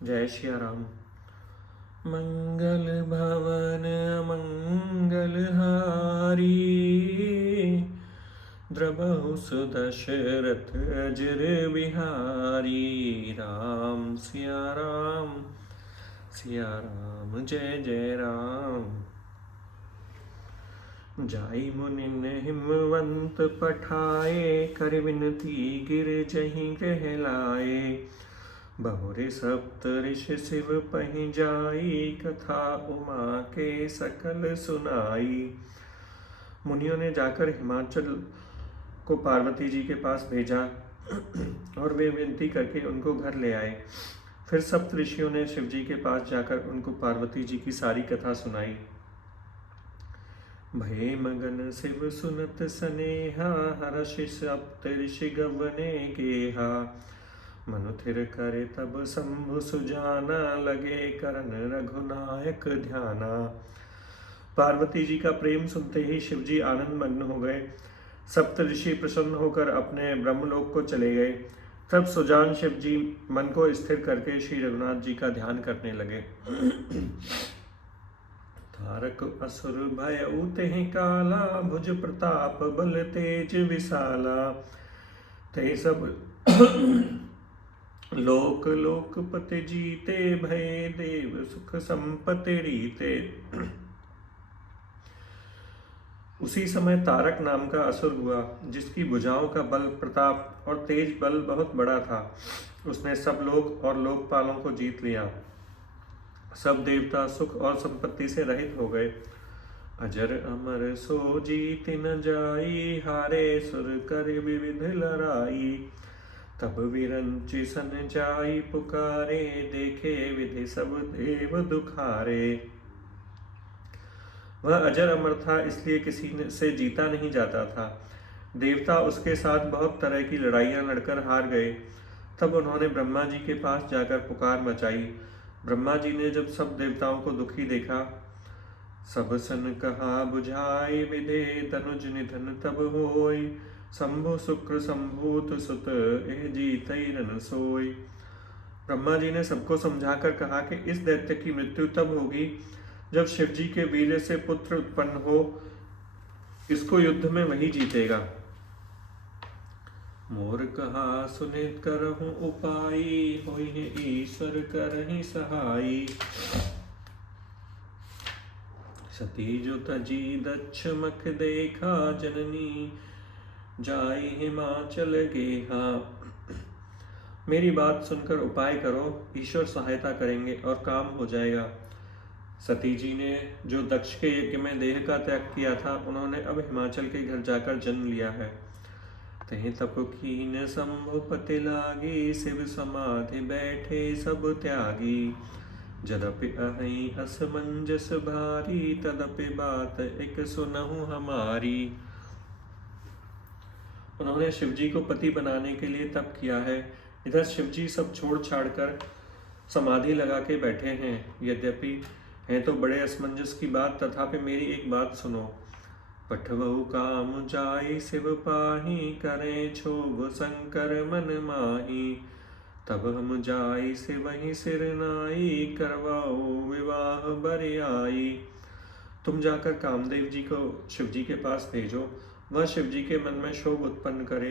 जय श्री राम। मंगल भवन मंगल हारी, द्रबहु सुदशरथ अजर बिहारी। राम सिया राम, सिया राम जय जय राम। जाई मुनिन हिमवंत पठाए, कर विनती गिर जहीं ग्रह लाए। बहुरे सप्त ऋषि शिव पहि जाई, कथा उमा के सकल सुनाई। मुनियों ने जाकर हिमाचल को पार्वती जी के पास भेजा और वे विनती करके उनको घर ले आए। फिर सप्त ऋषियों ने शिव जी के पास जाकर उनको पार्वती जी की सारी कथा सुनाई। भये मगन शिव सुनत सनेहा, हर्षि सप्त ऋषि गवने गेहा। मनु थिर करे तब शंभु सुजाना, लगे करन रघुनायक ध्याना। पार्वती जी का प्रेम सुनते ही शिव जी आनंद मग्न हो गए। सप्त ऋषि प्रसन्न होकर अपने ब्रह्मलोक को चले गए। तब सुजान शिव जी मन को स्थिर करके श्री रघुनाथ जी का ध्यान करने लगे। तारक असुर भयउ तेहि काला, भुज प्रताप बल तेज विशाला। ते सब लोक लोकपति जीते, भय देव सुख संपत्ति रीते। उसी समय तारक नाम का असुर हुआ, जिसकी भुजाओं का बल, प्रताप और तेज बल बहुत बड़ा था। उसने सब लोक और लोकपालों को जीत लिया। सब देवता सुख और संपत्ति से रहित हो गए। अजर अमर सो जीत न जाई, हारे सुर कर विविध लड़ाई। तब विरंचि सन जाई पुकारे, देखे विधि सब देव दुखारे। वह अजर अमर था, इसलिए किसी से जीता नहीं जाता था। देवता उसके साथ बहुत तरह की लड़ाइयां लड़कर हार गए। तब उन्होंने ब्रह्मा जी के पास जाकर पुकार मचाई। ब्रह्मा जी ने जब सब देवताओं को दुखी देखा, सब सन कहा बुझाई, विधे तनुज निधन तब होय। शंभु शुक्र संभूत सुत, एह जीतै रन सोय। ब्रह्मा जी ने सबको समझाकर कहा कि इस दैत्य की मृत्यु तब होगी जब शिव जी के वीर्य से पुत्र उत्पन्न हो। इसको युद्ध में वही जीतेगा। मोर कहा सुनित करहु उपाई, होई ईश्वर करहि सहाई। सती जो तजी दक्ष मख देखा, जननी जाई हिमाचल गेहा। मेरी बात सुनकर उपाय करो, ईश्वर सहायता करेंगे और काम हो जाएगा। सती जी ने जो दक्ष के यज्ञ में देह का त्याग किया था, उन्होंने अब हिमाचल के घर जाकर जन्म लिया है। तहि तप कीन शंभुपति लागी, शिव समाधि बैठे सब त्यागी। जदपि अहि असमंजस भारी, तदपि बात एक सुनहु हमारी। उन्होंने शिवजी को पति बनाने के लिए तप किया है। इधर शिवजी सब छोड़ छाड़ कर समाधि लगा के बैठे हैं। यद्यपि है तो बड़े असमंजस की बात, तथापि मेरी एक बात सुनो। पठवहु काम जाई शिव पाही, करें क्षोभ शंकर मन माही। तब हम जाई से वहीं सिर नाई, करवाओ विवाह बरियाई। तुम जाकर कामदेव जी को शिव जी के पास भेजो, वह शिव जी के मन में शोभ उत्पन्न करे।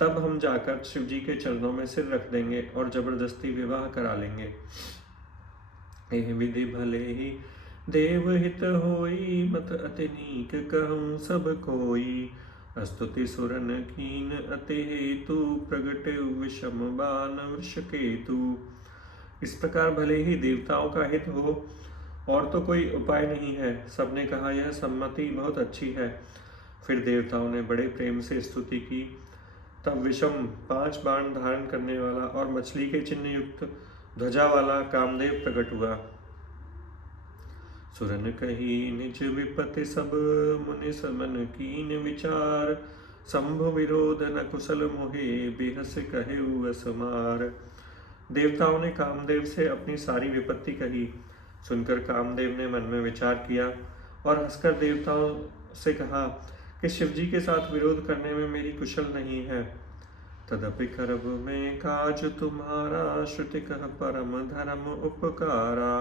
तब हम जाकर शिव जी के चरणों में सिर रख देंगे और जबरदस्ती विवाह करा लेंगे। एह विधि भले ही देव हित होई, मत अति नीक कहूँ सब कोई। स्तुति सुरन कीन अति हेतु, प्रगटे विषम बान वृष केतु। इस प्रकार भले ही देवताओं का हित हो, और तो कोई उपाय नहीं है। सबने कहा यह सम्मति बहुत अच्छी है। फिर देवताओं ने बड़े प्रेम से स्तुति की। तब विषम 5 बाण धारण करने वाला और मछली के चिन्ह युक्त ध्वजा वाला कामदेव प्रकट हुआ। सुरन कही निज विपत्ति सब, मुनि समन कीन विचार। शंभु विरोध न कुशल मोहे, बेहस कहे असमार। देवताओं ने कामदेव से अपनी सारी विपत्ति कही। सुनकर कामदेव ने मन में विचार किया और हंसकर देवताओं से कहा कि शिवजी के साथ विरोध करने में मेरी कुशल नहीं है। तदपि करब में काज तुम्हारा, श्रुति कह परम धर्म उपकारा।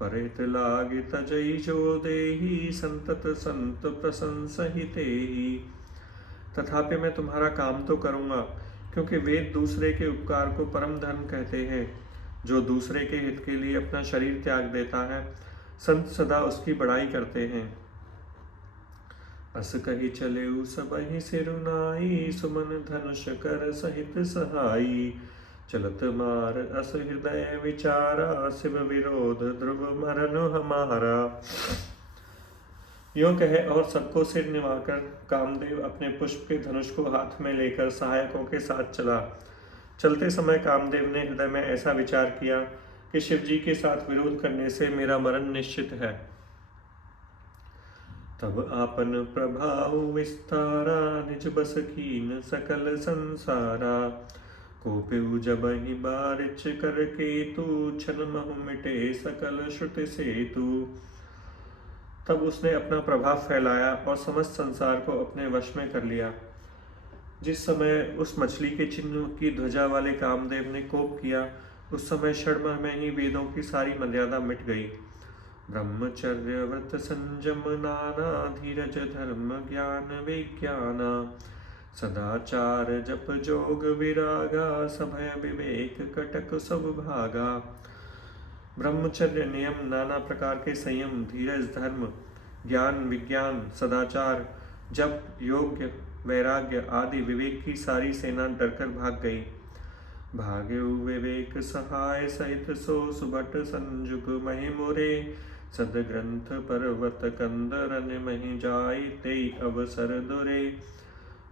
परित लागे तजई जो देही, संतत संत प्रशंसहि तेहि। तथापि मैं तुम्हारा काम तो करूँगा, क्योंकि वेद दूसरे के उपकार को परम धर्म कहते हैं। जो दूसरे के हित के लिए अपना शरीर त्याग देता है, संत सदा उसकी बड़ाई करते हैं। अस कही चले सबहि सिरुनाई, सुमन धनुष कर सहित सहाई। चलत मार अस हृदय विचारा, शिव विरोध ध्रुव मरन हमारा। यो कहे और सबको सिर निभाकर कामदेव अपने पुष्प के धनुष को हाथ में लेकर सहायकों के साथ चला। चलते समय कामदेव ने हृदय में ऐसा विचार किया कि शिवजी के साथ विरोध करने से मेरा मरण निश्चित है। तब आपन प्रभाव विस्तारा, निज बस कीन सकल संसारा। कोपिउ जबहि बारिच कर केतु, छन महु मिटे सकल श्रुति सेतु। तब उसने अपना प्रभाव फैलाया और समस्त संसार को अपने वश में कर लिया। जिस समय उस मछली के चिन्ह की ध्वजा वाले कामदेव ने कोप किया, उस समय क्षण में ही वेदों की सारी मर्यादा मिट गई। ब्रह्मचर्य व्रत संयम नाना, धीरज धर्म ज्ञान विज्ञाना। सदाचार जप जोग विरागा, सभय विवेक कटक सब भागा। ब्रह्मचर्य नियम, नाना प्रकार के संयम, धीरज, धर्म, ज्ञान, विज्ञान, सदाचार, जप, योग्य, वैराग्य आदि विवेक की सारी सेना डरकर भाग गई। भाग्यु विवेक सहाय सहित सो, सुभट संजुग महि मोरे। सदग्रंथ पर्वत कंदरन महि जाय, तेई अवसर दुरे।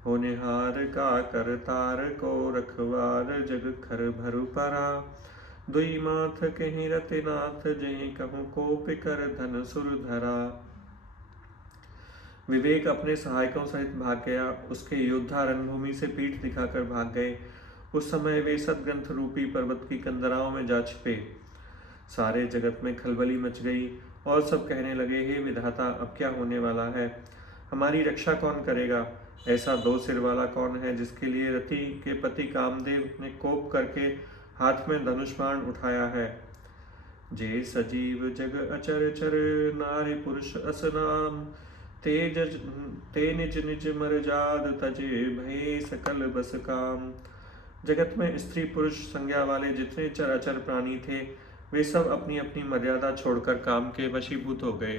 होनिहार का करतार को रखवार, जग खर भरु परा। दुई माथ कहीं रतिनाथ, जहीं कहूँ कोप कर धन सुर धरा। विवेक अपने सहायकों सहित भाग गया। उसके योद्धा रणभूमि से पीठ दिखाकर भाग गए। उस समय वे सदग्रंथ रूपी पर्वत की कंदराओं में जा छिपे। सारे जगत में खलबली मच गई और सब कहने लगे, हे विधाता, अब क्या होने वाला है? हमारी रक्षा कौन करेगा? ऐसा दो सिर वाला कौन है जिसके लिए रति के पति कामदेव ने कोप करके हाथ में धनुष बाण उठाया है? जे सजीव जग अचर चर, नारी पुरुष असनाम। ते निज निज मर जाद, तजे भय सकल बस काम। जगत में स्त्री पुरुष संज्ञा वाले जितने चर अचर प्राणी थे, वे सब अपनी अपनी मर्यादा छोड़कर काम के वशीभूत हो गए।